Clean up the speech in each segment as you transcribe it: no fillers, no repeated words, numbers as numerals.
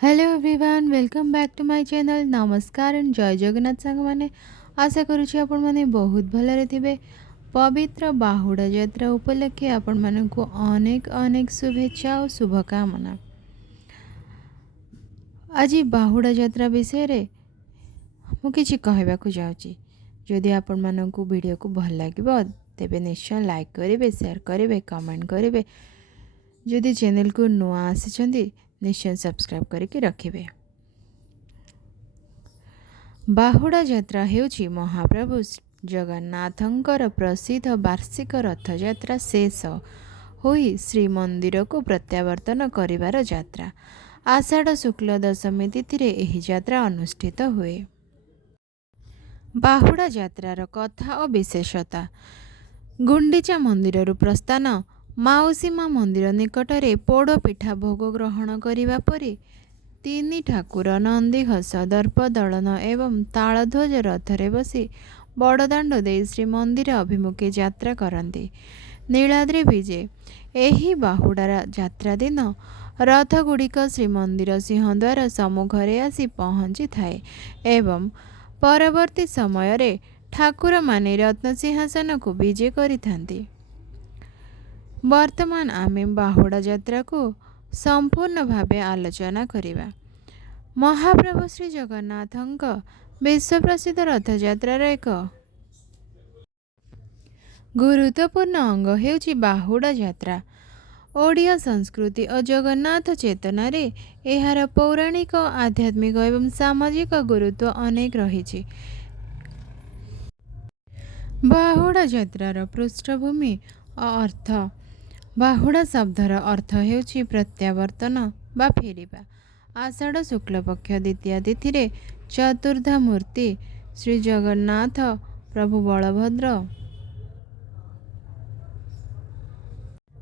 Hello everyone, welcome back to my channel. नमस्कार and जय जगन्नाथ सांग मैंने आशा करुँची आपण मैंने बहुत भलरे थे। पवित्र बाहुड़ा यात्रा उपलक्षे आपण मानक अनेक अनेक शुभेच्छा और शुभकामना। आज बाहुड़ा यात्रा विषय रे मु किछि कहबाकू जाउची। जदि आपण मानक वीडियो को भल लगे तेबे निश्चय लाइक करेंगे, शेयर करेंगे, कमेंट करेंगे। जदि चैनल को नुआ आसी निश्चय सब्सक्राइब करके रखिए। बाहुड़ा यात्रा हेउची महाप्रभु जगन्नाथंकर प्रसिद्ध वार्षिक रथयात्रा शेष होई श्रीमंदिर को प्रत्यावर्तन करिवार यात्रा। आषाढ़ शुक्ल दशमी तिथि एही यात्रा अनुष्ठित हुए। बाहुड़ा यात्रार कथा और विशेषता। गुंडीचा मंदिर प्रस्थान। माउसी माँ मंदिर निकटरे पोड़ पिठा भोग ग्रहण करिवा परे तीन ठाकुर नंदीघोष, दर्प दलन एवं तालध्वज रथरे बसी बड़दाण्ड दे श्रीमंदिर अभिमुखे यात्रा करती। नीलाद्रि विजे। एही बाहुड़ा यात्रा दिन रथगुड़िक श्रीमंदिर सिंहद्वार सम्मुखरे आसी पहुँची थाए एवं परवर्ती समय रे ठाकुर माने रत्नसिंहासन को विजे करिथांती। वर्तमान आमे बाहुड़ा यात्रा को संपूर्ण भावे आलोचना करिबा। महाप्रभु श्री जगन्नाथंक विश्व प्रसिद्ध रथयात्रार एक गुरुत्वपूर्ण अंग हेउची बाहुड़ा यात्रा। ओडिया संस्कृति और जगन्नाथ चेतना रे एहार पौराणिक, आध्यात्मिक एवं सामाजिक गुरुत्व अनेक रही। बाहुड़ा यात्रार पृष्ठभूमि और अर्थ। बाहुड़ा शब्दर अर्थ हेउची प्रत्यावर्तन बा फेरिबा। आषाढ़ शुक्ल पक्ष द्वितीय तिथि रे चतुर्धा मूर्ति श्री जगन्नाथ, प्रभु बलभद्र,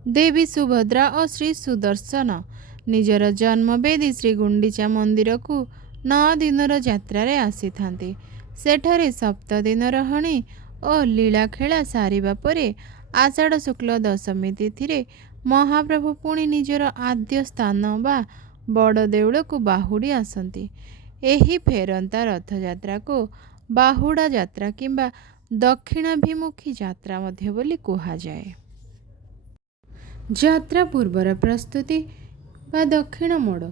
देवी सुभद्रा और श्री सुदर्शन निजर जन्मवेदी श्री गुंडीचा मंदिर को 9 दिनर यात्रारे आसी थांती। सेठारे 7 दिन रहणी और लीला खेला सारिबा परे आषाढ़ शुक्ल दशमी तिथि रे महाप्रभु पुणी निजर आद्य स्थान बा बड़ देउल को बाहुड़ी आसती। एही फेरंता रथयात्रा को बाहुड़ा यात्रा किंबा दक्षिणाभिमुखी यात्रा मध्य बोली कहा जाए। यात्रा पूर्वर प्रस्तुति बा दक्षिण मोड़।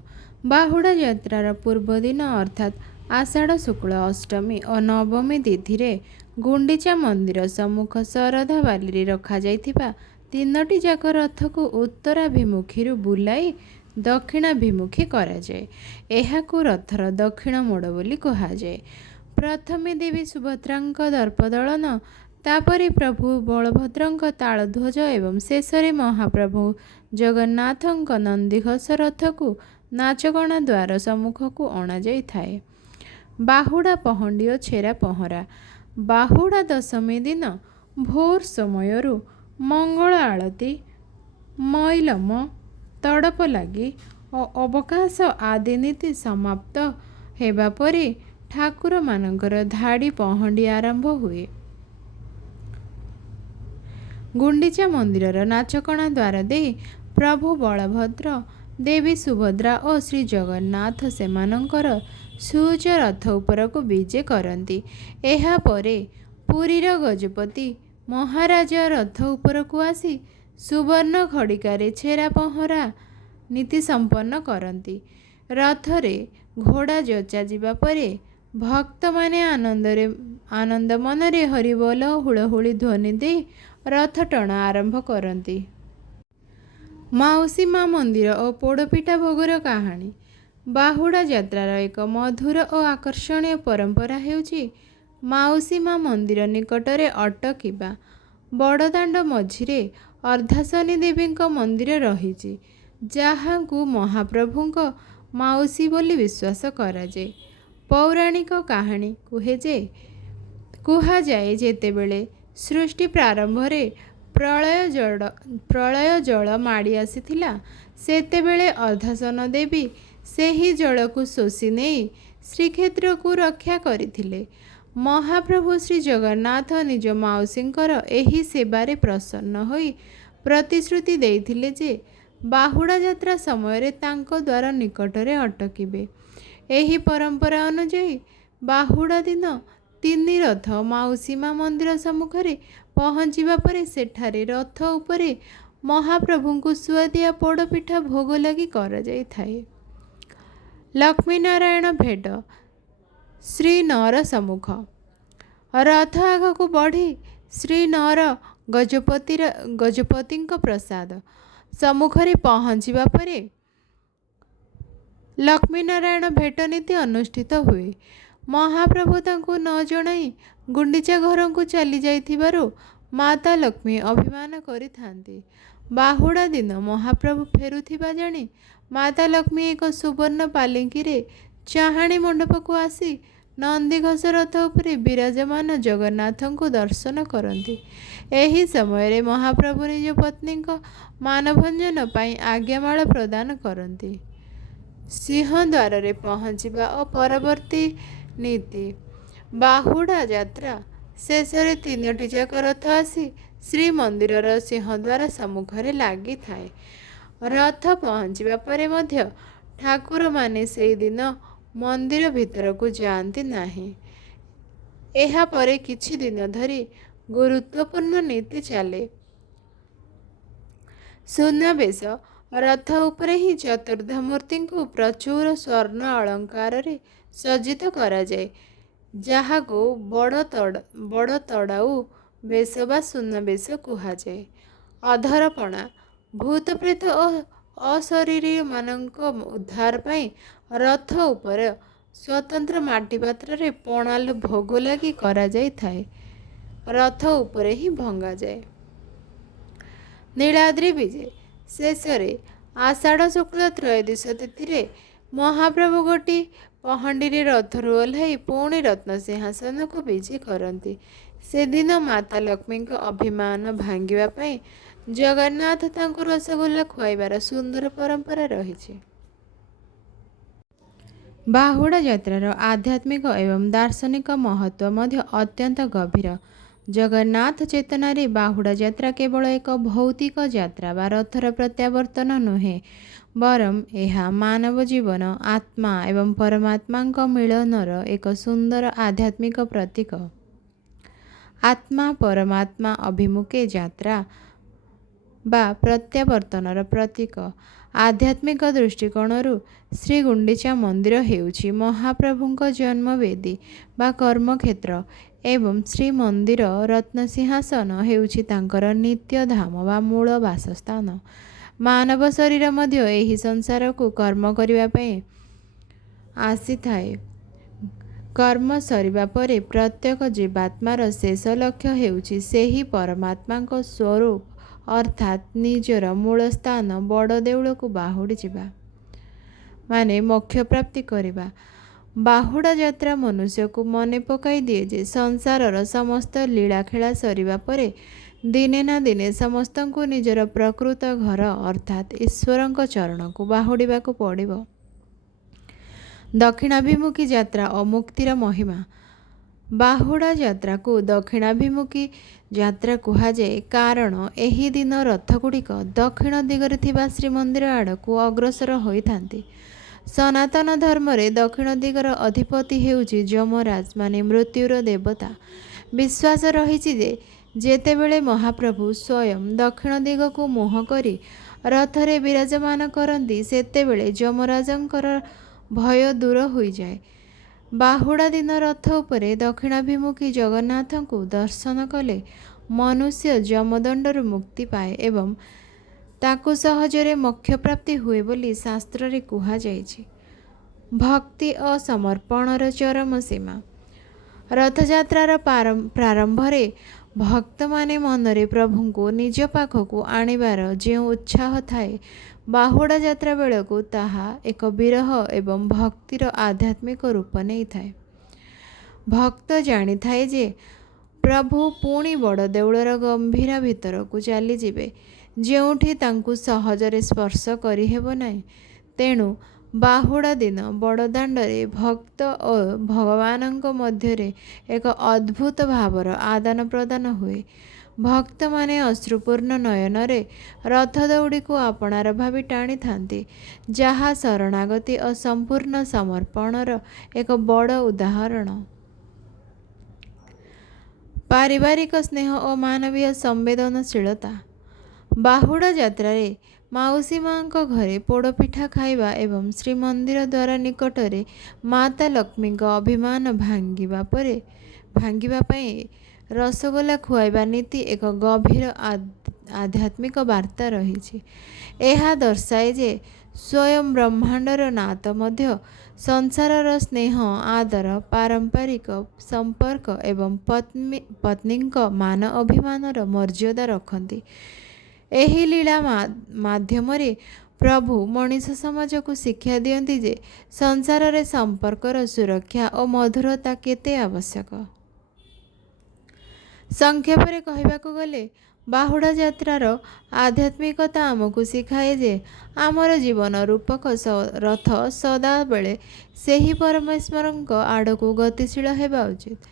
बाहुड़ा यात्रार पूर्व दिन अर्थात आषाढ़ शुक्ल अष्टमी और नवमी तिथि रे गुंडीचा मंदिर सम्मुख शरधा बाली रखा जाइथिबा 3टी जाक रथ को उत्तराभिमुखी बुलाई दक्षिणाभिमुखी करा जाए। एहाकु रथर दक्षिण मोड़ बोली कहा जाए। प्रथमे देवी सुभद्रांक दर्पदलन, तापरे प्रभु बलभद्रंक तालध्वज एवं शेषरे महाप्रभु जगन्नाथंक नंदीघोष रथ को नाचगणा द्वार सम्मुख को अणा जाई थाए। बाहुड़ा पहंडी और छेरा पहरा। बाहुड़ा दशमी दिन भोर समयरु मंगल आलती, मैलम, तड़प लगी और अवकाश आदि नीति समाप्त हेबा परे ठाकुर मानकर धाड़ी पहंडी आरंभ हुए। गुंडीचा मंदिरर नाचकणा द्वार दे प्रभु बलभद्र, देवी सुभद्रा और श्री जगन्नाथ सेमानंकर सुउच्च रथ उपर को विजे करती। एहा परे पुरीर गजपति महाराज रथ उपर को आसी सुवर्ण खड़िकारे छेरा पहरा नीति संपन्न करती। रथरे घोड़ा जचा जिबा परे भक्त माने आनंद मनरे हरिबोल हुलहुली ध्वनि दे रथ टणा आरंभ करती। माउसी माँ मंदिर और पोड़पिठा भोगर कहानी। बाहुड़ा यात्रार एक मधुर और आकर्षणीय परंपरा हेउची माउसी माँ मंदिर निकटरे अटकिबा। बड़दाण्ड मझिरे अर्धासनी देवींक मंदिर रहिछि, जहाँकु महाप्रभुंक माउसी बोली विश्वास कराए। पौराणिक कहानी कुहा जाए जेतेबेले सृष्टि प्रारंभ रे प्रलय जल माड़ी आसीथिला, सेतेबेले अर्धासन देवी सेही जल को शोषि नहीं श्रीक्षेत्र को रक्षा करथिले। महाप्रभु श्री जगन्नाथ निज माउसींकर एही सेवारे प्रसन्न होई प्रतिश्रुति देइथिले जे ବାହୁଡ଼ା ଯାତ୍ରା ସମୟରେ ତାଙ୍କ ଦ୍ୱାର ନିକଟରେ ଅଟକିବେ। ଏହି ପରମ୍ପରା ଅନୁଯାୟୀ ବାହୁଡ଼ା ଦିନ 3 ରଥ ମାଉସୀ ମା ମନ୍ଦିର ସମ୍ମୁଖରେ ପହଞ୍ଚିବା ପରେ ସେଠାରେ ରଥ ଉପରେ ମହାପ୍ରଭୁଙ୍କୁ ସୁଆଦିଆ ପୋଡ଼ପିଠା ଭୋଗ ଲାଗି କରାଯାଇଥାଏ। ଲକ୍ଷ୍ମୀନାରାୟଣ ଭେଟ ଶ୍ରୀନଅର ସମ୍ମୁଖ। ରଥ ଆଗକୁ ବଢ଼ି ଶ୍ରୀନଅର ଗଜପତିଙ୍କ ପ୍ରସାଦ ସମ୍ମୁଖରେ ପହଞ୍ଚିବା ପରେ ଲକ୍ଷ୍ମୀନାରାୟଣ ଭେଟ ନୀତି ଅନୁଷ୍ଠିତ ହୁଏ। ମହାପ୍ରଭୁ ତାଙ୍କୁ ନ ଜଣାଇ ଗୁଣ୍ଡିଚା ଘରକୁ ଚାଲି ଯାଇଥିବାରୁ ମାତା ଲକ୍ଷ୍ମୀ ଅଭିମାନ କରିଥାନ୍ତି। ବାହୁଡ଼ା ଦିନ ମହାପ୍ରଭୁ ଫେରୁଥିବା ଜାଣି ମାତା ଲକ୍ଷ୍ମୀ ଏକ ସୁବର୍ଣ୍ଣ ପାଲିଙ୍କିରେ ଚାହାଣୀ ମଣ୍ଡପକୁ ଆସି ନନ୍ଦିଘୋଷ ରଥ ଉପରେ ବିରାଜମାନ ଜଗନ୍ନାଥଙ୍କୁ ଦର୍ଶନ କରନ୍ତି। ଏହି ସମୟରେ ମହାପ୍ରଭୁ ନିଜ ପତ୍ନୀଙ୍କ ମାନଭଞ୍ଜନ ପାଇଁ ଆଜ୍ଞାମାଳ ପ୍ରଦାନ କରନ୍ତି। ସିଂହଦ୍ୱାରରେ ପହଞ୍ଚିବା ଓ ପରବର୍ତ୍ତୀ ନୀତି। ବାହୁଡ଼ା ଯାତ୍ରା ଶେଷରେ 3ଟି ଯାକ ରଥ ଆସି ଶ୍ରୀମନ୍ଦିରର ସିଂହଦ୍ୱାର ସମ୍ମୁଖରେ ଲାଗିଥାଏ। ରଥ ପହଞ୍ଚିବା ପରେ ମଧ୍ୟ ଠାକୁରମାନେ ସେହିଦିନ ମନ୍ଦିର ଭିତରକୁ ଯାଆନ୍ତି ନାହିଁ। ଏହାପରେ କିଛି ଦିନ ଧରି ଗୁରୁତ୍ୱପୂର୍ଣ୍ଣ ନୀତି ଚାଲେ। ସୁନାବେଶ। ରଥ ଉପରେ ହିଁ ଚତୁର୍ଦ୍ଧାମୂର୍ତ୍ତିଙ୍କୁ ପ୍ରଚୁର ସ୍ୱର୍ଣ୍ଣ ଅଳଙ୍କାରରେ ସଜ୍ଜିତ କରାଯାଏ, ଯାହାକୁ ବଡ଼ତଡ଼ାଉ ବେଶ ବା ସୁନାବେଶ କୁହାଯାଏ। ଅଧରପଣା। ଭୂତ ପ୍ରେତ ଓ ଅଶରୀରୀମାନଙ୍କ ଉଦ୍ଧାର ପାଇଁ ରଥ ଉପରେ ସ୍ୱତନ୍ତ୍ର ମାଟି ପାତ୍ରରେ ପଣା ଭୋଗ ଲାଗି କରାଯାଇଥାଏ। ରଥ ଉପରେ ହିଁ ଭଙ୍ଗାଯାଏ। ନୀଳାଦ୍ରି ବିଜେ। ଶେଷରେ ଆଷାଢ଼ ଶୁକ୍ଳ ତ୍ରୟୋଦଶ ତିଥିରେ ମହାପ୍ରଭୁ ଗୋଟି ପହଣ୍ଡିରେ ରଥରୁ ଓହ୍ଲାଇ ପୁଣି ରତ୍ନସିଂହାସନକୁ ବିଜେ କରନ୍ତି। ସେଦିନ ମାତା ଲକ୍ଷ୍ମୀଙ୍କ ଅଭିମାନ ଭାଙ୍ଗିବା ପାଇଁ ଜଗନ୍ନାଥ ତାଙ୍କୁ ରସଗୋଲା ଖୁଆଇବାର ସୁନ୍ଦର ପରମ୍ପରା ରହିଛି। ବାହୁଡ଼ା ଯାତ୍ରାର ଆଧ୍ୟାତ୍ମିକ ଏବଂ ଦାର୍ଶନିକ ମହତ୍ତ୍ୱ ମଧ୍ୟ ଅତ୍ୟନ୍ତ ଗଭୀର। ଜଗନ୍ନାଥ ଚେତନାରେ ବାହୁଡ଼ା ଯାତ୍ରା କେବଳ ଏକ ଭୌତିକ ଯାତ୍ରା ବା ରଥର ପ୍ରତ୍ୟାବର୍ତ୍ତନ ନୁହେଁ, ବରଂ ଏହା ମାନବ ଜୀବନ, ଆତ୍ମା ଏବଂ ପରମାତ୍ମାଙ୍କ ମିଳନର ଏକ ସୁନ୍ଦର ଆଧ୍ୟାତ୍ମିକ ପ୍ରତୀକ। ଆତ୍ମା ପରମାତ୍ମା ଅଭିମୁଖେ ଯାତ୍ରା ବା ପ୍ରତ୍ୟାବର୍ତ୍ତନର ପ୍ରତୀକ। ଆଧ୍ୟାତ୍ମିକ ଦୃଷ୍ଟିକୋଣରୁ ଶ୍ରୀଗୁଣ୍ଡିଚା ମନ୍ଦିର ହେଉଛି ମହାପ୍ରଭୁଙ୍କ ଜନ୍ମବେଦୀ ବା କର୍ମକ୍ଷେତ୍ର ଏବଂ ଶ୍ରୀମନ୍ଦିର ରତ୍ନସିଂହାସନ ହେଉଛି ତାଙ୍କର ନିତ୍ୟଧାମ ବା ମୂଳ ବାସସ୍ଥାନ। ମାନବ ଶରୀର ମଧ୍ୟ ଏହି ସଂସାରକୁ କର୍ମ କରିବା ପାଇଁ ଆସିଥାଏ। କର୍ମ ସରିବା ପରେ ପ୍ରତ୍ୟେକ ଜୀବାତ୍ମାର ଶେଷ ଲକ୍ଷ୍ୟ ହେଉଛି ସେହି ପରମାତ୍ମାଙ୍କ ସ୍ୱରୂପ ଅର୍ଥାତ୍ ନିଜର ମୂଳ ସ୍ଥାନ ବଡ଼ଦେଉଳକୁ ବାହୁଡ଼ି ଯିବା, ମାନେ ମୋକ୍ଷ ପ୍ରାପ୍ତି କରିବା। ବାହୁଡ଼ା ଯାତ୍ରା ମନୁଷ୍ୟକୁ ମନେ ପକାଇ ଦିଏ ଯେ ସଂସାରର ସମସ୍ତ ଲୀଳାଖେଳା ସରିବା ପରେ ଦିନେ ନା ଦିନେ ସମସ୍ତଙ୍କୁ ନିଜର ପ୍ରକୃତ ଘର ଅର୍ଥାତ୍ ଈଶ୍ୱରଙ୍କ ଚରଣକୁ ବାହୁଡ଼ିବାକୁ ପଡ଼ିବ। ଦକ୍ଷିଣାଭିମୁଖୀ ଯାତ୍ରା ଓ ମୁକ୍ତିର ମହିମା। ବାହୁଡ଼ା ଯାତ୍ରାକୁ ଦକ୍ଷିଣାଭିମୁଖୀ ଯାତ୍ରା କୁହାଯାଏ କାରଣ ଏହି ଦିନ ରଥଗୁଡ଼ିକ ଦକ୍ଷିଣ ଦିଗରେ ଥିବା ଶ୍ରୀମନ୍ଦିର ଆଡ଼କୁ ଅଗ୍ରସର ହୋଇଥାନ୍ତି। ସନାତନ ଧର୍ମରେ ଦକ୍ଷିଣ ଦିଗର ଅଧିପତି ହେଉଛି ଯମରାଜ, ମାନେ ମୃତ୍ୟୁର ଦେବତା। ବିଶ୍ୱାସ ରହିଛି ଯେ ଯେତେବେଳେ ମହାପ୍ରଭୁ ସ୍ୱୟଂ ଦକ୍ଷିଣ ଦିଗକୁ ମୁହଁ କରି ରଥରେ ବିରାଜମାନ କରନ୍ତି, ସେତେବେଳେ ଯମରାଜଙ୍କର ଭୟ ଦୂର ହୋଇଯାଏ। ବାହୁଡ଼ା ଦିନ ରଥ ଉପରେ ଦକ୍ଷିଣାଭିମୁଖୀ ଜଗନ୍ନାଥଙ୍କୁ ଦର୍ଶନ କଲେ ମନୁଷ୍ୟ ଯମଦଣ୍ଡରୁ ମୁକ୍ତି ପାଏ ଏବଂ ତାକୁ ସହଜରେ ମୋକ୍ଷପ୍ରାପ୍ତି ହୁଏ ବୋଲି ଶାସ୍ତ୍ରରେ କୁହାଯାଇଛି। ଭକ୍ତି ଓ ସମର୍ପଣର ଚରମ ସୀମା। ରଥଯାତ୍ରାର ପ୍ରାରମ୍ଭରେ ଭକ୍ତମାନେ ମନରେ ପ୍ରଭୁଙ୍କୁ ନିଜ ପାଖକୁ ଆଣିବାର ଯେଉଁ ଉତ୍ସାହ ଥାଏ, ବାହୁଡ଼ା ଯାତ୍ରା ବେଳକୁ ତାହା ଏକ ବିରହ ଏବଂ ଭକ୍ତିର ଆଧ୍ୟାତ୍ମିକ ରୂପ ନେଇଥାଏ। ଭକ୍ତ ଜାଣିଥାଏ ଯେ ପ୍ରଭୁ ପୁଣି ବଡ଼ଦେଉଳର ଗମ୍ଭୀରା ଭିତରକୁ ଚାଲିଯିବେ, ଯେଉଁଠି ତାଙ୍କୁ ସହଜରେ ସ୍ପର୍ଶ କରିହେବ ନାହିଁ। ତେଣୁ ବାହୁଡ଼ା ଦିନ ବଡ଼ଦାଣ୍ଡରେ ଭକ୍ତ ଓ ଭଗବାନଙ୍କ ମଧ୍ୟରେ ଏକ ଅଦ୍ଭୁତ ଭାବର ଆଦାନ ପ୍ରଦାନ ହୁଏ। ଭକ୍ତମାନେ ଅଶ୍ରୁପୂର୍ଣ୍ଣ ନୟନରେ ରଥ ଦଉଡ଼ିକୁ ଆପଣାର ଭାବି ଟାଣିଥାନ୍ତି, ଯାହା ଶରଣାଗତି ଓ ସମ୍ପୂର୍ଣ୍ଣ ସମର୍ପଣର ଏକ ବଡ଼ ଉଦାହରଣ। ପାରିବାରିକ ସ୍ନେହ ଓ ମାନବୀୟ ସମ୍ବେଦନଶୀଳତା। ବାହୁଡ଼ା ଯାତ୍ରାରେ ମାଉସୀ ମାଙ୍କ ଘରେ ପୋଡ଼ପିଠା ଖାଇବା ଏବଂ ଶ୍ରୀମନ୍ଦିର ଦ୍ୱାର ନିକଟରେ ମାତା ଲକ୍ଷ୍ମୀଙ୍କ ଅଭିମାନ ଭାଙ୍ଗିବା ପାଇଁ ରସଗୋଲା ଖୁଆଇବା ନୀତି ଏକ ଗଭୀର ଆଧ୍ୟାତ୍ମିକ ବାର୍ତ୍ତା ରହିଛି। ଏହା ଦର୍ଶାଏ ଯେ ସ୍ୱୟଂ ବ୍ରହ୍ମାଣ୍ଡର ନାଥ ମଧ୍ୟ ସଂସାରର ସ୍ନେହ, ଆଦର, ପାରମ୍ପରିକ ସମ୍ପର୍କ ଏବଂ ପତ୍ନୀଙ୍କ ମାନ ଅଭିମାନର ମର୍ଯ୍ୟାଦା ରଖନ୍ତି। ଏହି ଲୀଳା ମାଧ୍ୟମରେ ପ୍ରଭୁ ମଣିଷ ସମାଜକୁ ଶିକ୍ଷା ଦିଅନ୍ତି ଯେ ସଂସାରରେ ସମ୍ପର୍କର ସୁରକ୍ଷା ଓ ମଧୁରତା କେତେ ଆବଶ୍ୟକ। ସଂକ୍ଷେପରେ କହିବାକୁ ଗଲେ, ବାହୁଡ଼ା ଯାତ୍ରାର ଆଧ୍ୟାତ୍ମିକତା ଆମକୁ ଶିଖାଏ ଯେ ଆମର ଜୀବନ ରୂପକ ରଥ ସଦାବେଳେ ସେହି ପରମେଶ୍ୱରଙ୍କ ଆଡ଼କୁ ଗତିଶୀଳ ହେବା ଉଚିତ।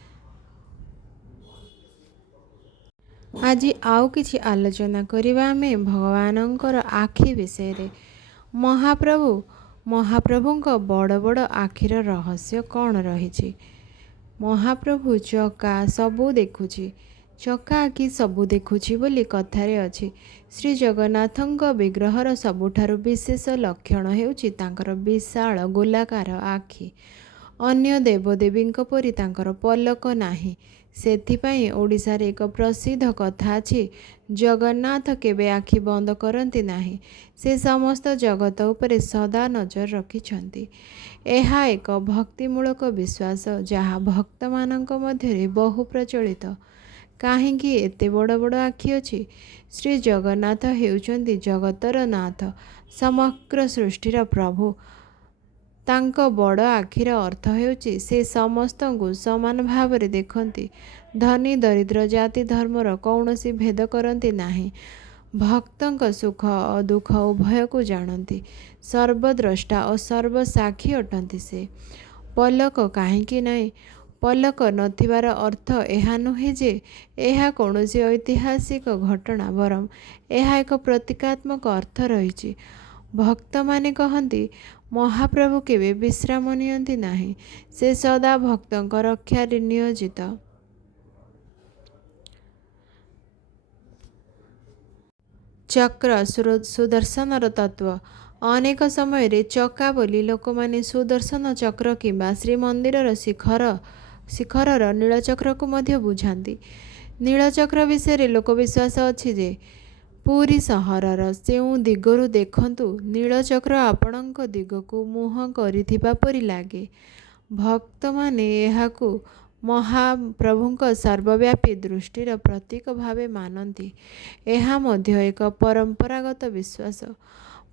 ଆଜି ଆଉ କିଛି ଆଲୋଚନା କରିବା ଆମେ ଭଗବାନଙ୍କର ଆଖି ବିଷୟରେ। ମହାପ୍ରଭୁଙ୍କ ବଡ଼ ବଡ଼ ଆଖିର ରହସ୍ୟ କ'ଣ ରହିଛି? ମହାପ୍ରଭୁ ଚକା ଆଖି ସବୁ ଦେଖୁଛି ବୋଲି କଥାରେ ଅଛି। ଶ୍ରୀ ଜଗନ୍ନାଥଙ୍କ ବିଗ୍ରହର ସବୁଠାରୁ ବିଶେଷ ଲକ୍ଷଣ ହେଉଛି ତାଙ୍କର ବିଶାଳ ଗୋଲାକାର ଆଖି। ଅନ୍ୟ ଦେବଦେବୀଙ୍କ ପରି ତାଙ୍କର ପଲକ ନାହିଁ। ସେଥିପାଇଁ ଓଡ଼ିଶାରେ ଏକ ପ୍ରସିଦ୍ଧ କଥା ଅଛି, ଜଗନ୍ନାଥ କେବେ ଆଖି ବନ୍ଦ କରନ୍ତି ନାହିଁ। ସେ ସମସ୍ତ ଜଗତ ଉପରେ ସଦା ନଜର ରଖିଛନ୍ତି। ଏହା ଏକ ଭକ୍ତିମୂଳକ ବିଶ୍ୱାସ ଯାହା ଭକ୍ତମାନଙ୍କ ମଧ୍ୟରେ ବହୁ ପ୍ରଚଳିତ। କାହିଁକି ଏତେ ବଡ଼ ବଡ଼ ଆଖି ଅଛି? ଶ୍ରୀ ଜଗନ୍ନାଥ ହେଉଛନ୍ତି ଜଗତର ନାଥ, ସମଗ୍ର ସୃଷ୍ଟିର ପ୍ରଭୁ। ତାଙ୍କ ବଡ଼ ଆଖିର ଅର୍ଥ ହେଉଛି ସେ ସମସ୍ତଙ୍କୁ ସମାନ ଭାବରେ ଦେଖନ୍ତି। ଧନୀ ଦରିଦ୍ର, ଜାତି ଧର୍ମର କୌଣସି ଭେଦ କରନ୍ତି ନାହିଁ। ଭକ୍ତଙ୍କ ସୁଖ ଓ ଦୁଃଖ ଉଭୟକୁ ଜାଣନ୍ତି। ସର୍ବଦ୍ରଷ୍ଟା ଓ ସର୍ବସାକ୍ଷୀ ଅଟନ୍ତି ସେ। ପଲକ କାହିଁକି ନାହିଁ? ପଲକ ନଥିବାର ଅର୍ଥ ଏହା ନୁହେଁ ଯେ ଏହା କୌଣସି ଐତିହାସିକ ଘଟଣା, ବରଂ ଏହା ଏକ ପ୍ରତୀକାତ୍ମକ ଅର୍ଥ ରହିଛି। ଭକ୍ତମାନେ କହନ୍ତି, ମହାପ୍ରଭୁ କେବେ ବିଶ୍ରାମ ନିଅନ୍ତି ନାହିଁ। ସେ ସଦା ଭକ୍ତଙ୍କ ରକ୍ଷାରେ ନିୟୋଜିତ। ଚକ୍ର ସୁଦର୍ଶନର ତତ୍ତ୍ୱ। ଅନେକ ସମୟରେ ଚକା ବୋଲି ଲୋକମାନେ ସୁଦର୍ଶନ ଚକ୍ର କିମ୍ବା ଶ୍ରୀମନ୍ଦିରର ଶିଖରର ନୀଳଚକ୍ରକୁ ମଧ୍ୟ ବୁଝାନ୍ତି। ନୀଳଚକ୍ର ବିଷୟରେ ଲୋକବିଶ୍ୱାସ ଅଛି ଯେ ପୁରୀ ସହରର ଯେଉଁ ଦିଗରୁ ଦେଖନ୍ତୁ, ନୀଳଚକ୍ର ଆପଣଙ୍କ ଦିଗକୁ ମୁହଁ କରିଥିବା ପରି ଲାଗେ। ଭକ୍ତମାନେ ଏହାକୁ ମହାପ୍ରଭୁଙ୍କ ସର୍ବବ୍ୟାପୀ ଦୃଷ୍ଟିର ପ୍ରତୀକ ଭାବେ ମାନନ୍ତି। ଏହା ମଧ୍ୟ ଏକ ପରମ୍ପରାଗତ ବିଶ୍ୱାସ।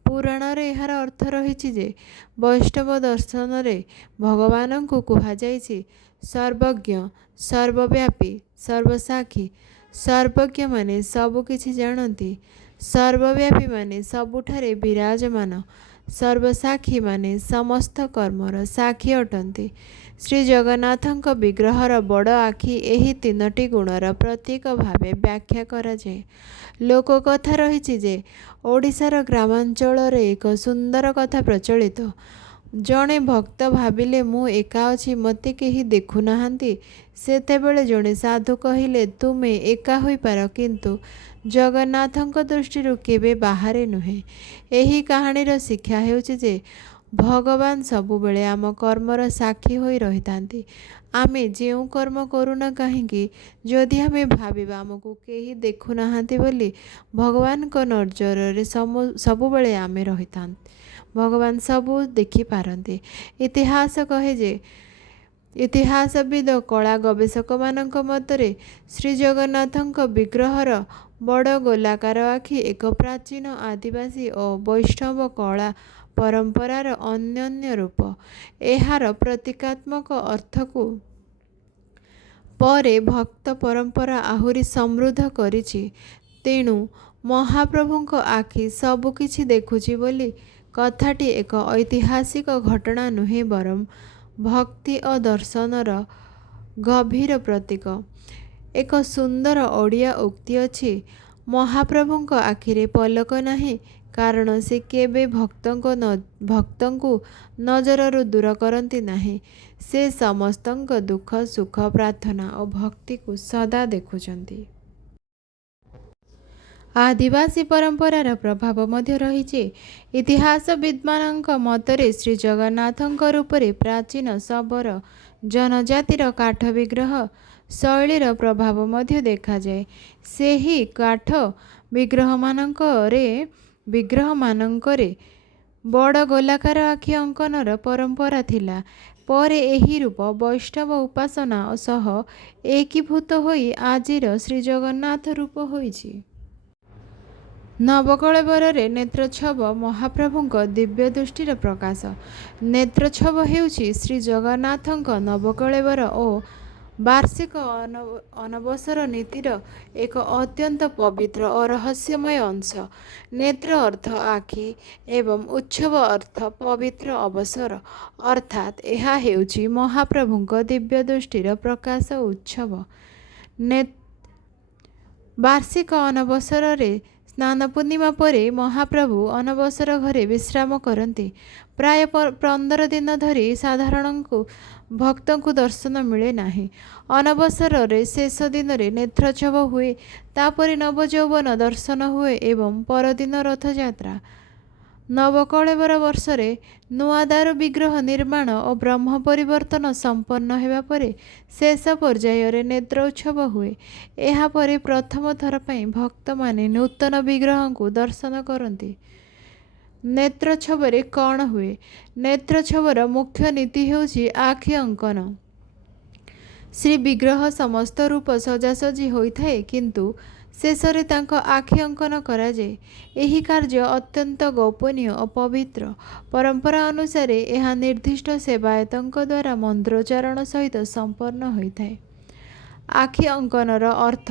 ପୁରାଣରେ ଏହାର ଅର୍ଥ ରହିଛି ଯେ ବୈଷ୍ଣବ ଦର୍ଶନରେ ଭଗବାନଙ୍କୁ କୁହାଯାଇଛି ସର୍ବଜ୍ଞ, ସର୍ବବ୍ୟାପୀ, ସର୍ବସାକ୍ଷୀ। ସର୍ବଜ୍ଞମାନେ ସବୁ କିଛି ଜାଣନ୍ତି, ସର୍ବବ୍ୟାପୀମାନେ ସବୁଠାରେ ବିରାଜମାନ, ସର୍ବସାକ୍ଷୀମାନେ ସମସ୍ତ କର୍ମର ସାକ୍ଷୀ ଅଟନ୍ତି। ଶ୍ରୀ ଜଗନ୍ନାଥଙ୍କ ବିଗ୍ରହର ବଡ଼ ଆଖି ଏହି ତିନୋଟି ଗୁଣର ପ୍ରତୀକ ଭାବେ ବ୍ୟାଖ୍ୟା କରାଯାଏ। ଲୋକକଥା ରହିଛି ଯେ ଓଡ଼ିଶାର ଗ୍ରାମାଞ୍ଚଳରେ ଏକ ସୁନ୍ଦର କଥା ପ୍ରଚଳିତ। ଜଣେ ଭକ୍ତ ଭାବିଲେ, ମୁଁ ଏକା ଅଛି, ମୋତେ କେହି ଦେଖୁନାହାନ୍ତି। ସେତେବେଳେ ଜଣେ ସାଧୁ କହିଲେ, ତୁମେ ଏକା ହୋଇପାର, କିନ୍ତୁ ଜଗନ୍ନାଥଙ୍କ ଦୃଷ୍ଟିରୁ କେବେ ବାହାରେ ନୁହେଁ। ଏହି କାହାଣୀର ଶିକ୍ଷା ହେଉଛି ଯେ ଭଗବାନ ସବୁବେଳେ ଆମ କର୍ମର ସାକ୍ଷୀ ହୋଇ ରହିଥାନ୍ତି। ଆମେ ଯେଉଁ କର୍ମ କରୁନା କାହିଁକି, ଯଦି ଆମେ ଭାବିବା ଆମକୁ କେହି ଦେଖୁନାହାନ୍ତି ବୋଲି, ଭଗବାନଙ୍କ ନଜରରେ ସବୁବେଳେ ଆମେ ରହିଥାନ୍ତି। ଭଗବାନ ସବୁ ଦେଖିପାରନ୍ତି। ଇତିହାସ କହେ ଯେ ଇତିହାସବିଦ କଳା ଗବେଷକମାନଙ୍କ ମତରେ ଶ୍ରୀଜଗନ୍ନାଥଙ୍କ ବିଗ୍ରହର ବଡ଼ ଗୋଲାକାର ଆଖି ଏକ ପ୍ରାଚୀନ ଆଦିବାସୀ ଓ ବୈଷ୍ଣବ କଳା ପରମ୍ପରାର ଅନନ୍ୟ ରୂପ। ଏହାର ପ୍ରତୀକାତ୍ମକ ଅର୍ଥକୁ ପରେ ଭକ୍ତ ପରମ୍ପରା ଆହୁରି ସମୃଦ୍ଧ କରିଛି। ତେଣୁ ମହାପ୍ରଭୁଙ୍କ ଆଖି ସବୁକିଛି ଦେଖୁଛି ବୋଲି କଥାଟି ଏକ ଐତିହାସିକ ଘଟଣା ନୁହେଁ, ବରଂ ଭକ୍ତି ଓ ଦର୍ଶନର ଗଭୀର ପ୍ରତୀକ। ଏକ ସୁନ୍ଦର ଓଡ଼ିଆ ଉକ୍ତି ଅଛି, ମହାପ୍ରଭୁଙ୍କ ଆଖିରେ ପଲକ ନାହିଁ, କାରଣ ସେ କେବେ ଭକ୍ତଙ୍କୁ ନଜରରୁ ଦୂର କରନ୍ତି ନାହିଁ। ସେ ସମସ୍ତଙ୍କ ଦୁଃଖ ସୁଖ ପ୍ରାର୍ଥନା ଓ ଭକ୍ତିକୁ ସଦା ଦେଖୁଛନ୍ତି। ଆଦିବାସୀ ପରମ୍ପରାର ପ୍ରଭାବ ମଧ୍ୟ ରହିଛି। ଇତିହାସବିଦ୍ମାନଙ୍କ ମତରେ ଶ୍ରୀଜଗନ୍ନାଥଙ୍କ ରୂପରେ ପ୍ରାଚୀନ ଶବର ଜନଜାତିର କାଠ ବିଗ୍ରହ ଶୈଳୀର ପ୍ରଭାବ ମଧ୍ୟ ଦେଖାଯାଏ। ସେହି କାଠ ବିଗ୍ରହମାନଙ୍କରେ ବଡ଼ ଗୋଲାକାର ଆଖି ଅଙ୍କନର ପରମ୍ପରା ଥିଲା। ପରେ ଏହି ରୂପ ବୈଷ୍ଣବ ଉପାସନା ସହ ଏକୀଭୂତ ହୋଇ ଆଜିର ଶ୍ରୀଜଗନ୍ନାଥ ରୂପ ହୋଇଛି। ନବକଳେବରରେ ନେତ୍ରୋତ୍ସବ ମହାପ୍ରଭୁଙ୍କ ଦିବ୍ୟ ଦୃଷ୍ଟିର ପ୍ରକାଶ। ନେତ୍ରୋତ୍ସବ ହେଉଛି ଶ୍ରୀଜଗନ୍ନାଥଙ୍କ ନବକଳେବର ଓ ବାର୍ଷିକ ଅନବସର ନୀତିର ଏକ ଅତ୍ୟନ୍ତ ପବିତ୍ର ଓ ରହସ୍ୟମୟ ଅଂଶ। ନେତ୍ର ଅର୍ଥ ଆଖି ଏବଂ ଉତ୍ସବ ଅର୍ଥ ପବିତ୍ର ଅବସର, ଅର୍ଥାତ୍ ଏହା ହେଉଛି ମହାପ୍ରଭୁଙ୍କ ଦିବ୍ୟ ଦୃଷ୍ଟିର ପ୍ରକାଶ ଉତ୍ସବ। ବାର୍ଷିକ ଅନବସରରେ ସ୍ନାନ ପୂର୍ଣ୍ଣିମା ପରେ ମହାପ୍ରଭୁ ଅନବସର ଘରେ ବିଶ୍ରାମ କରନ୍ତି। ପ୍ରାୟ 15 ଦିନ ଧରି ସାଧାରଣଙ୍କୁ ଭକ୍ତଙ୍କୁ ଦର୍ଶନ ମିଳେ ନାହିଁ। ଅନବସରରେ ଶେଷ ଦିନରେ ନେତ୍ରୋତ୍ସବ ହୁଏ, ତାପରେ ନବଯୌବନ ଦର୍ଶନ ହୁଏ ଏବଂ ପରଦିନ ରଥଯାତ୍ରା। ନବକଳେବର ବର୍ଷରେ ନୂଆ ଦାରୁ ବିଗ୍ରହ ନିର୍ମାଣ ଓ ବ୍ରହ୍ମ ପରିବର୍ତ୍ତନ ସମ୍ପନ୍ନ ହେବା ପରେ ଶେଷ ପର୍ଯ୍ୟାୟରେ ନେତ୍ର ଉତ୍ସବ ହୁଏ। ଏହାପରେ ପ୍ରଥମ ଥର ପାଇଁ ଭକ୍ତମାନେ ନୂତନ ବିଗ୍ରହଙ୍କୁ ଦର୍ଶନ କରନ୍ତି। ନେତ୍ରୋତ୍ସବରେ କ'ଣ ହୁଏ? ନେତ୍ରୋତ୍ସବର ମୁଖ୍ୟ ନୀତି ହେଉଛି ଆଖି ଅଙ୍କନ। ଶ୍ରୀବିଗ୍ରହ ସମସ୍ତ ରୂପ ସଜାସଜି ହୋଇଥାଏ, କିନ୍ତୁ ଶେଷରେ ତାଙ୍କ ଆଖି ଅଙ୍କନ କରାଯାଏ। ଏହି କାର୍ଯ୍ୟ ଅତ୍ୟନ୍ତ ଗୋପନୀୟ ଓ ପବିତ୍ର। ପରମ୍ପରା ଅନୁସାରେ ଏହା ନିର୍ଦ୍ଦିଷ୍ଟ ସେବାୟତଙ୍କ ଦ୍ୱାରା ମନ୍ତ୍ରୋଚ୍ଚାରଣ ସହିତ ସମ୍ପନ୍ନ ହୋଇଥାଏ। ଆଖି ଅଙ୍କନର ଅର୍ଥ।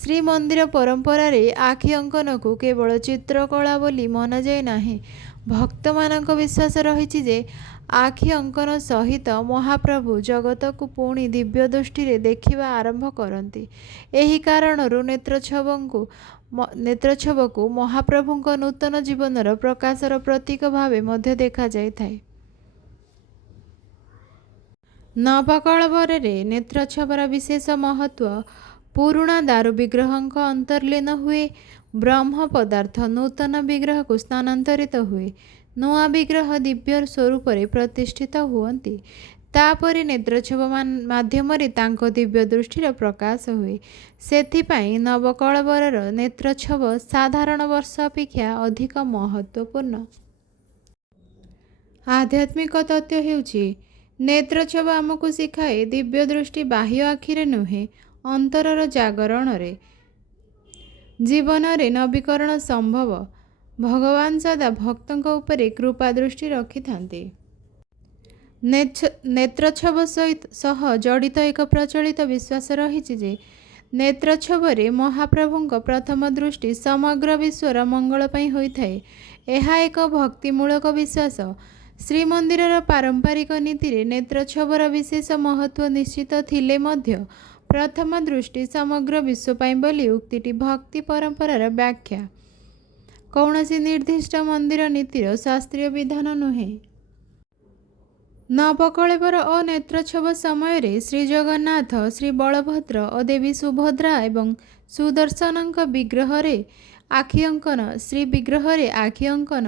ଶ୍ରୀମନ୍ଦିର ପରମ୍ପରାରେ ଆଖି ଅଙ୍କନକୁ କେବଳ ଚିତ୍ରକଳା ବୋଲି ମନାଯାଏ ନାହିଁ। ଭକ୍ତମାନଙ୍କ ବିଶ୍ୱାସ ରହିଛି ଯେ ଆଖି ଅଙ୍କନ ସହିତ ମହାପ୍ରଭୁ ଜଗତକୁ ପୁଣି ଦିବ୍ୟ ଦୃଷ୍ଟିରେ ଦେଖିବା ଆରମ୍ଭ କରନ୍ତି। ଏହି କାରଣରୁ ନେତ୍ରୋତ୍ସବକୁ ମହାପ୍ରଭୁଙ୍କ ନୂତନ ଜୀବନର ପ୍ରକାଶର ପ୍ରତୀକ ଭାବେ ମଧ୍ୟ ଦେଖାଯାଇଥାଏ। ନବକଳେବରରେ ନେତ୍ରୋତ୍ସବର ବିଶେଷ ମହତ୍ତ୍ୱ। ପୁରୁଣା ଦାରୁ ବିଗ୍ରହଙ୍କ ଅନ୍ତର୍ଲୀନ ହୁଏ। ବ୍ରହ୍ମ ପଦାର୍ଥ ନୂତନ ବିଗ୍ରହକୁ ସ୍ଥାନାନ୍ତରିତ ହୁଏ। ନୂଆ ବିଗ୍ରହ ଦିବ୍ୟ ସ୍ୱରୂପରେ ପ୍ରତିଷ୍ଠିତ ହୁଅନ୍ତି। ତାପରେ ନେତ୍ରୋତ୍ସବ ମାଧ୍ୟମରେ ତାଙ୍କ ଦିବ୍ୟ ଦୃଷ୍ଟିର ପ୍ରକାଶ ହୁଏ। ସେଥିପାଇଁ ନବକଳେବରର ନେତ୍ରୋତ୍ସବ ସାଧାରଣ ବର୍ଷ ଅପେକ୍ଷା ଅଧିକ ମହତ୍ତ୍ୱପୂର୍ଣ୍ଣ। ଆଧ୍ୟାତ୍ମିକ ତତ୍ତ୍ୱ ହେଉଛି, ନେତ୍ରୋତ୍ସବ ଆମକୁ ଶିଖାଏ ଦିବ୍ୟ ଦୃଷ୍ଟି ବାହ୍ୟ ଆଖିରେ ନୁହେଁ, ଅନ୍ତରର ଜାଗରଣରେ। ଜୀବନରେ ନବୀକରଣ ସମ୍ଭବ। ଭଗବାନ ସଦା ଭକ୍ତଙ୍କ ଉପରେ କୃପା ଦୃଷ୍ଟି ରଖିଥାନ୍ତି। ନେତ୍ରୋତ୍ସବ ସହ ଜଡ଼ିତ ଏକ ପ୍ରଚଳିତ ବିଶ୍ୱାସ ରହିଛି ଯେ ନେତ୍ରୋତ୍ସବରେ ମହାପ୍ରଭୁଙ୍କ ପ୍ରଥମ ଦୃଷ୍ଟି ସମଗ୍ର ବିଶ୍ୱର ମଙ୍ଗଳ ପାଇଁ ହୋଇଥାଏ। ଏହା ଏକ ଭକ୍ତିମୂଳକ ବିଶ୍ୱାସ। ଶ୍ରୀମନ୍ଦିରର ପାରମ୍ପରିକ ନୀତିରେ ନେତ୍ରୋତ୍ସବର ବିଶେଷ ମହତ୍ତ୍ୱ ନିଶ୍ଚିତ ଥିଲେ ମଧ୍ୟ ପ୍ରଥମ ଦୃଷ୍ଟି ସମଗ୍ର ବିଶ୍ୱ ପାଇଁ ବୋଲି ଉକ୍ତିଟି ଭକ୍ତି ପରମ୍ପରାର ବ୍ୟାଖ୍ୟା, କୌଣସି ନିର୍ଦ୍ଦିଷ୍ଟ ମନ୍ଦିର ନୀତିର ଶାସ୍ତ୍ରୀୟ ବିଧାନ ନୁହେଁ। ନବକଳେବର ଓ ନେତ୍ରୋତ୍ସବ ସମୟରେ ଶ୍ରୀଜଗନ୍ନାଥ, ଶ୍ରୀବଳଭଦ୍ର ଓ ଦେବୀ ସୁଭଦ୍ରା ଏବଂ ସୁଦର୍ଶନଙ୍କ ବିଗ୍ରହରେ ଆଖି ଅଙ୍କନ। ଶ୍ରୀବିଗ୍ରହରେ ଆଖି ଅଙ୍କନ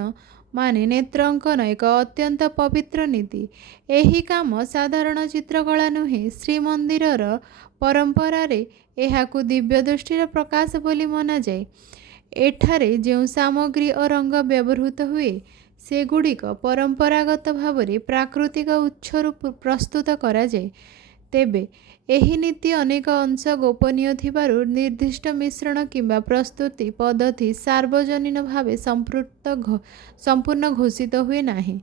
ମାନେ ନେତ୍ର ଅଙ୍କନ ଏକ ଅତ୍ୟନ୍ତ ପବିତ୍ର ନୀତି। ଏହି କାମ ସାଧାରଣ ଚିତ୍ରକଳା ନୁହେଁ। ଶ୍ରୀମନ୍ଦିରର ପରମ୍ପରାରେ ଏହାକୁ ଦିବ୍ୟ ଦୃଷ୍ଟିର ପ୍ରକାଶ ବୋଲି ମନାଯାଏ। ଏଠାରେ ଯେଉଁ ସାମଗ୍ରୀ ଓ ରଙ୍ଗ ବ୍ୟବହୃତ ହୁଏ, ସେଗୁଡ଼ିକ ପରମ୍ପରାଗତ ଭାବରେ ପ୍ରାକୃତିକ ଉତ୍ସରୁ ପ୍ରସ୍ତୁତ କରାଯାଏ। ତେବେ ଏହି ନୀତି ଅନେକ ଅଂଶ ଗୋପନୀୟ ଥିବାରୁ ନିର୍ଦ୍ଦିଷ୍ଟ ମିଶ୍ରଣ କିମ୍ବା ପ୍ରସ୍ତୁତି ପଦ୍ଧତି ସାର୍ବଜନୀନ ଭାବେ ସମ୍ପୂର୍ଣ୍ଣ ଘୋଷିତ ହୁଏ ନାହିଁ।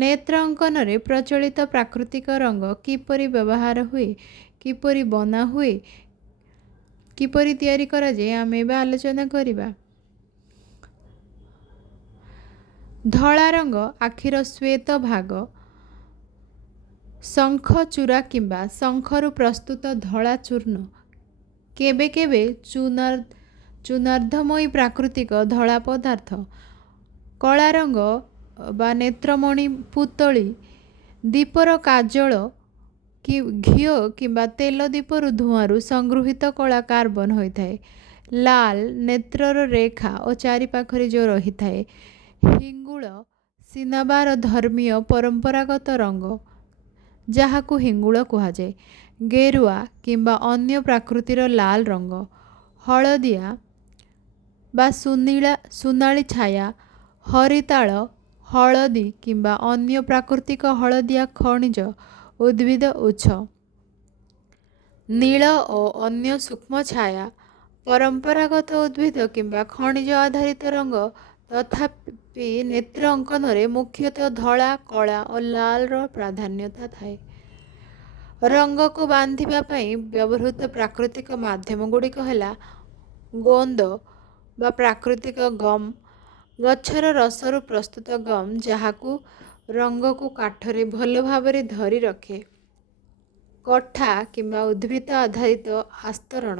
ନେତ୍ର ଅଙ୍କନରେ ପ୍ରଚଳିତ ପ୍ରାକୃତିକ ରଙ୍ଗ କିପରି ବ୍ୟବହାର ହୁଏ, କିପରି ବନା ହୁଏ, କିପରି ତିଆରି କରାଯାଏ, ଆମେ ଏବେ ଆଲୋଚନା କରିବା। ଧଳା ରଙ୍ଗ ଆଖିର ଶ୍ୱେତ ଭାଗ। ଶଙ୍ଖ ଚୂରା କିମ୍ବା ଶଙ୍ଖରୁ ପ୍ରସ୍ତୁତ ଧଳା ଚୂର୍ଣ୍ଣ କେବେ କେବେ ଚୂନାର୍ଦ୍ଧମୟୀ ପ୍ରାକୃତିକ ଧଳା ପଦାର୍ଥ, କଳା ରଙ୍ଗ ବା ନେତ୍ରମଣି ପୁତଳି, ଦୀପର କାଜଳ, ଘିଅ କିମ୍ବା ତେଲ ଦୀପରୁ ଧୂଆଁରୁ ସଂଗୃହୀତ କଳା କାର୍ବନ ହୋଇଥାଏ। ଲାଲ ନେତ୍ରର ରେଖା ଓ ଚାରିପାଖରେ ଯେଉଁ ରହିଥାଏ। ହିଙ୍ଗୁଳ ସିନାବାର ଧର୍ମୀୟ ପରମ୍ପରାଗତ ରଙ୍ଗ, ଯାହାକୁ ହିଙ୍ଗୁଳ କୁହାଯାଏ। ଗେରୁଆ କିମ୍ବା ଅନ୍ୟ ପ୍ରକୃତିର ଲାଲ ରଙ୍ଗ, ହଳଦିଆ ବା ସୁନାଳି ଛାୟା, ହରିତାଳ, ହଳଦୀ କିମ୍ବା ଅନ୍ୟ ପ୍ରାକୃତିକ ହଳଦିଆ ଖଣିଜ ଉଦ୍ଭିଦ ଉତ୍ସ, ନୀଳ ଓ ଅନ୍ୟ ସୂକ୍ଷ୍ମ ଛାୟା, ପରମ୍ପରାଗତ ଉଦ୍ଭିଦ କିମ୍ବା ଖଣିଜ ଆଧାରିତ ରଙ୍ଗ। ତଥାପି ନେତ୍ର ଅଙ୍କନରେ ମୁଖ୍ୟତଃ ଧଳା, କଳା ଓ ଲାଲର ପ୍ରାଧାନ୍ୟତା ଥାଏ। ରଙ୍ଗକୁ ବାନ୍ଧିବା ପାଇଁ ବ୍ୟବହୃତ ପ୍ରାକୃତିକ ମାଧ୍ୟମ ଗୁଡ଼ିକ ହେଲା ଗୋନ୍ଦ ବା ପ୍ରାକୃତିକ ଗମ୍, ଗଛର ରସରୁ ପ୍ରସ୍ତୁତ ଗମ୍ ଯାହାକୁ ରଙ୍ଗକୁ କାଠରେ ଭଲ ଭାବରେ ଧରି ରଖେ, କଠା କିମ୍ବା ଉଦ୍ଭିଦ ଆଧାରିତ ଆସ୍ତରଣ,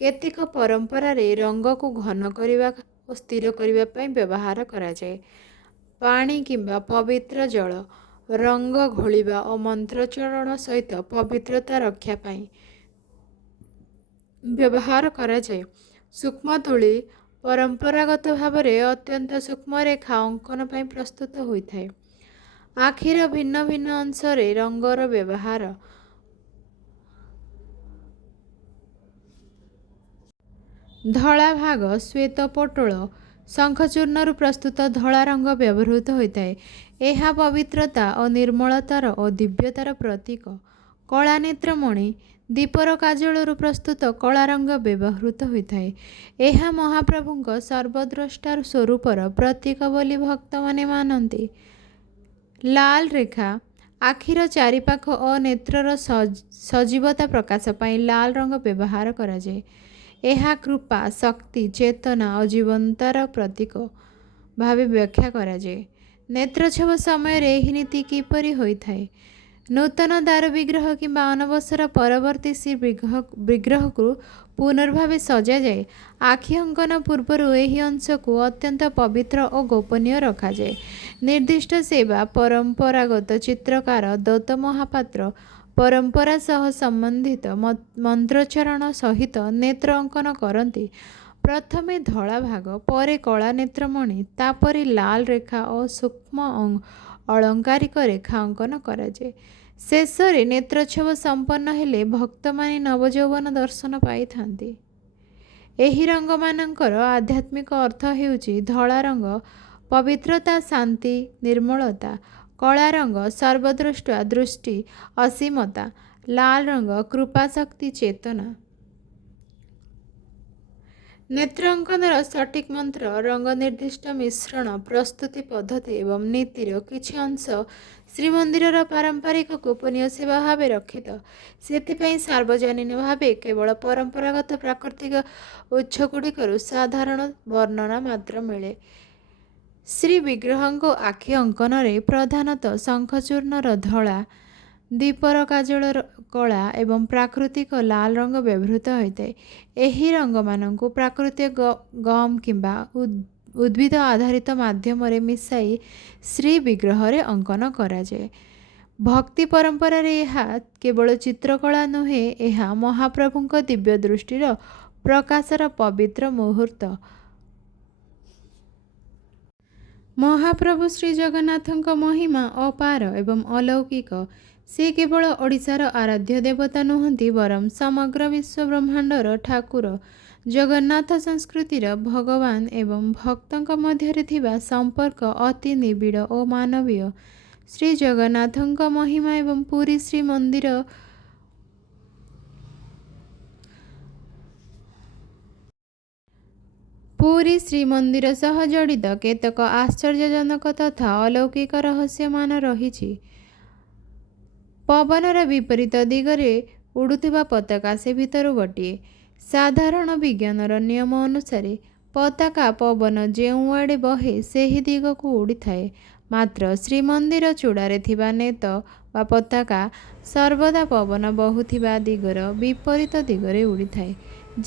କେତେକ ପରମ୍ପରାରେ ରଙ୍ଗକୁ ଘନ କରିବା ଓ ସ୍ଥିର କରିବା ପାଇଁ ବ୍ୟବହାର କରାଯାଏ। ପାଣି କିମ୍ବା ପବିତ୍ର ଜଳ, ରଙ୍ଗ ଘୋଳିବା ଓ ମନ୍ତ୍ରୋଚ୍ଚାରଣ ସହିତ ପବିତ୍ରତା ରକ୍ଷା ପାଇଁ ବ୍ୟବହାର କରାଯାଏ। ସୂକ୍ଷ୍ମ ତୁଳି ପରମ୍ପରାଗତ ଭାବରେ ଅତ୍ୟନ୍ତ ସୂକ୍ଷ୍ମ ରେଖା ଅଙ୍କନ ପାଇଁ ପ୍ରସ୍ତୁତ ହୋଇଥାଏ। ଆଖିର ଭିନ୍ନ ଭିନ୍ନ ଅଂଶରେ ରଙ୍ଗର ବ୍ୟବହାର। ଧଳା ଭାଗ ଶ୍ୱେତ ପୋଟଳ, ଶଙ୍ଖଚୂର୍ଣ୍ଣରୁ ପ୍ରସ୍ତୁତ ଧଳା ରଙ୍ଗ ବ୍ୟବହୃତ ହୋଇଥାଏ। ଏହା ପବିତ୍ରତା ଓ ନିର୍ମଳତାର ଓ ଦିବ୍ୟତାର ପ୍ରତୀକ। କଳା ନେତ୍ରମଣି, ଦୀପର କାଜଳରୁ ପ୍ରସ୍ତୁତ କଳା ରଙ୍ଗ ବ୍ୟବହୃତ ହୋଇଥାଏ। ଏହା ମହାପ୍ରଭୁଙ୍କ ସର୍ବଦ୍ରଷ୍ଟା ସ୍ୱରୂପର ପ୍ରତୀକ ବୋଲି ଭକ୍ତମାନେ ମାନନ୍ତି। ଲାଲ ରେଖା, ଆଖିର ଚାରିପାଖ ଓ ନେତ୍ରର ସଜୀବତା ପ୍ରକାଶ ପାଇଁ ଲାଲ ରଙ୍ଗ ବ୍ୟବହାର କରାଯାଏ। ଏହା କୃପା, ଶକ୍ତି, ଚେତନା ଓ ଜୀବନତାର ପ୍ରତୀକ ଭାବେ ବ୍ୟାଖ୍ୟା କରାଯାଏ। ନେତ୍ରୋତ୍ସବ ସମୟରେ ଏହି ନୀତି କିପରି ହୋଇଥାଏ? ନୂତନ ଦାରୁ ବିଗ୍ରହ କିମ୍ବା ଅନବସର ପରବର୍ତ୍ତୀ ବିଗ୍ରହକୁ ପୁନର୍ଭାବେ ସଜାଯାଏ। ଆଖି ଅଙ୍କନ ପୂର୍ବରୁ ଏହି ଅଂଶକୁ ଅତ୍ୟନ୍ତ ପବିତ୍ର ଓ ଗୋପନୀୟ ରଖାଯାଏ। ନିର୍ଦ୍ଦିଷ୍ଟ ସେବା, ପରମ୍ପରାଗତ ଚିତ୍ରକାର ଦତ୍ତ ମହାପାତ୍ର ପରମ୍ପରା ସହ ସମ୍ବନ୍ଧିତ ମନ୍ତ୍ରୋଚ୍ଚାରଣ ସହିତ ନେତ୍ର ଅଙ୍କନ କରନ୍ତି। ପ୍ରଥମେ ଧଳା ଭାଗ, ପରେ କଳା ନେତ୍ରମଣି, ତାପରେ ଲାଲ ରେଖା ଓ ସୂକ୍ଷ୍ମ ଅଳଙ୍କାରିକ ରେଖା ଅଙ୍କନ କରାଯାଏ। ଶେଷରେ ନେତ୍ରୋତ୍ସବ ସମ୍ପନ୍ନ ହେଲେ ଭକ୍ତମାନେ ନବଯୌବନ ଦର୍ଶନ ପାଇଥାନ୍ତି। ଏହି ରଙ୍ଗମାନଙ୍କର ଆଧ୍ୟାତ୍ମିକ ଅର୍ଥ ହେଉଛି ଧଳା ରଙ୍ଗ ପବିତ୍ରତା, ଶାନ୍ତି, ନିର୍ମଳତା, କଳା ରଙ୍ଗ ସର୍ବଦ୍ରଷ୍ଟା, ଦୃଷ୍ଟି, ଅସୀମତା, ଲାଲ ରଙ୍ଗ କୃପା, ଶକ୍ତି, ଚେତନା। ନେତ୍ର ଅଙ୍କନର ସଠିକ୍ ମନ୍ତ୍ର, ରଙ୍ଗ ନିର୍ଦ୍ଦିଷ୍ଟ ମିଶ୍ରଣ, ପ୍ରସ୍ତୁତି ପଦ୍ଧତି ଏବଂ ନୀତିର କିଛି ଅଂଶ ଶ୍ରୀମନ୍ଦିରର ପାରମ୍ପରିକ ଗୋପନୀୟ ସେବା ଭାବେ ରକ୍ଷିତ। ସେଥିପାଇଁ ସାର୍ବଜନୀନ ଭାବେ କେବଳ ପରମ୍ପରାଗତ ପ୍ରାକୃତିକ ଉତ୍ସଗୁଡ଼ିକରୁ ସାଧାରଣ ବର୍ଣ୍ଣନା ମାତ୍ର ମିଳେ। ଶ୍ରୀବିଗ୍ରହଙ୍କ ଆଖି ଅଙ୍କନରେ ପ୍ରଧାନତଃ ଶଙ୍ଖଚୂର୍ଣ୍ଣର ଧଳା, ଦୀପର କାଜଳର କଳା ଏବଂ ପ୍ରାକୃତିକ ଲାଲ ରଙ୍ଗ ବ୍ୟବହୃତ ହୋଇଥାଏ। ଏହି ରଙ୍ଗମାନଙ୍କୁ ପ୍ରାକୃତିକ ଗମ୍ କିମ୍ବା ଉଦ୍ଭିଦ ଆଧାରିତ ମାଧ୍ୟମରେ ମିଶାଇ ଶ୍ରୀବିଗ୍ରହରେ ଅଙ୍କନ କରାଯାଏ। ଭକ୍ତି ପରମ୍ପରାରେ ଏହା କେବଳ ଚିତ୍ରକଳା ନୁହେଁ, ଏହା ମହାପ୍ରଭୁଙ୍କ ଦିବ୍ୟ ଦୃଷ୍ଟିର ପ୍ରକାଶର ପବିତ୍ର ମୁହୂର୍ତ୍ତ। ମହାପ୍ରଭୁ ଶ୍ରୀଜଗନ୍ନାଥଙ୍କ ମହିମା ଅପାର ଏବଂ ଅଲୌକିକ। ସେ କେବଳ ଓଡ଼ିଶାର ଆରାଧ୍ୟ ଦେବତା ନୁହନ୍ତି, ବରଂ ସମଗ୍ର ବିଶ୍ୱ ବ୍ରହ୍ମାଣ୍ଡର ଠାକୁର। ଜଗନ୍ନାଥ ସଂସ୍କୃତିର ଭଗବାନ ଏବଂ ଭକ୍ତଙ୍କ ମଧ୍ୟରେ ଥିବା ସମ୍ପର୍କ ଅତି ନିବିଡ଼ ଓ ମାନବୀୟ। ଶ୍ରୀଜଗନ୍ନାଥଙ୍କ ମହିମା ଏବଂ ପୁରୀ ଶ୍ରୀମନ୍ଦିର ସହ ଜଡ଼ିତ କେତେକ ଆଶ୍ଚର୍ଯ୍ୟଜନକ ତଥା ଅଲୌକିକ ରହସ୍ୟମାନ ରହିଛି। ପବନର ବିପରୀତ ଦିଗରେ ଉଡ଼ୁଥିବା ପତାକା ସେ ଭିତରୁ ଗୋଟିଏ। ସାଧାରଣ ବିଜ୍ଞାନର ନିୟମ ଅନୁସାରେ ପତାକା ପବନ ଯେଉଁଆଡ଼େ ବହେ ସେହି ଦିଗକୁ ଉଡ଼ିଥାଏ। ମାତ୍ର ଶ୍ରୀମନ୍ଦିର ଚୂଡ଼ାରେ ଥିବା ନେତ ବା ପତାକା ସର୍ବଦା ପବନ ବହୁଥିବା ଦିଗର ବିପରୀତ ଦିଗରେ ଉଡ଼ିଥାଏ,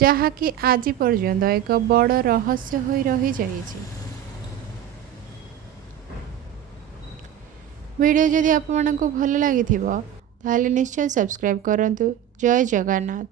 ଯାହାକି ଆଜି ପର୍ଯ୍ୟନ୍ତ ଏକ ବଡ଼ ରହସ୍ୟ ହୋଇ ରହିଯାଇଛି। ଭିଡ଼ିଓ ଯଦି ଆପଣମାନଙ୍କୁ ଭଲ ଲାଗିଥିବ ତାହେଲେ ନିଶ୍ଚୟ ସବସ୍କ୍ରାଇବ୍ କରନ୍ତୁ। ଜୟ ଜଗନ୍ନାଥ।